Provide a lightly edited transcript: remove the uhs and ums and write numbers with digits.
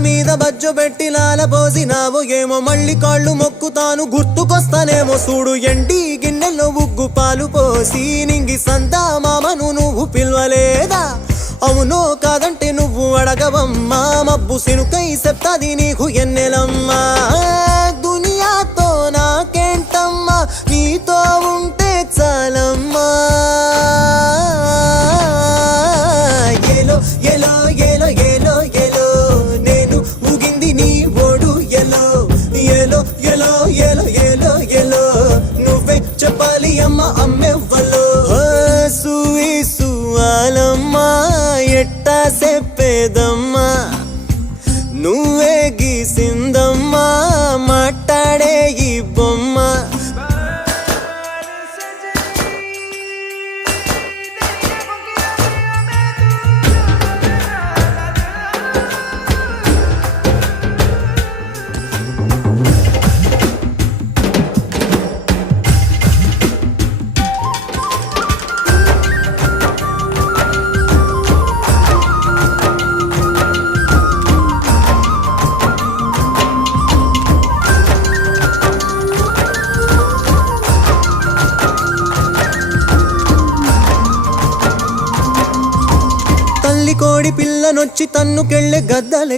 మీద బజ్జు పెట్టి లాల పోసినావు ఏమో మళ్ళీ కాళ్ళు మొక్కుతాను గుర్తుకొస్తానేమో చూడు ఎండి గిన్నెల్లో ఉగ్గు పాలు పోసి నింగి సంతా మామను నువ్వు పిలవలేదా అవునో కాదంటే నువ్వు అడగవమ్మా మబ్బు సినుకై చెప్తాది నీకు ఎన్నెలమ్మా దునియాతో నాకేంటమ్మా నీతో ఉంటే చాలమ్మా ఏలో ఏలో ఏలో ఏలో ఏలో నేను ఊగింది నీ ఓడు ఎలో ఏలో ఏలో ఏలో ఏలో ఏలో నువ్వే చెప్పాలి అమ్మ అమ్మెవ్వలో సూసు ఆలమ్మా ఎట్టా చెప్పేదమ్మా నువ్వే గీసిందమ్మా మాట్లాడే ఈ బొమ్మ కోడి పిల్లనొచ్చి తన్నుకెళ్ళే గద్దలే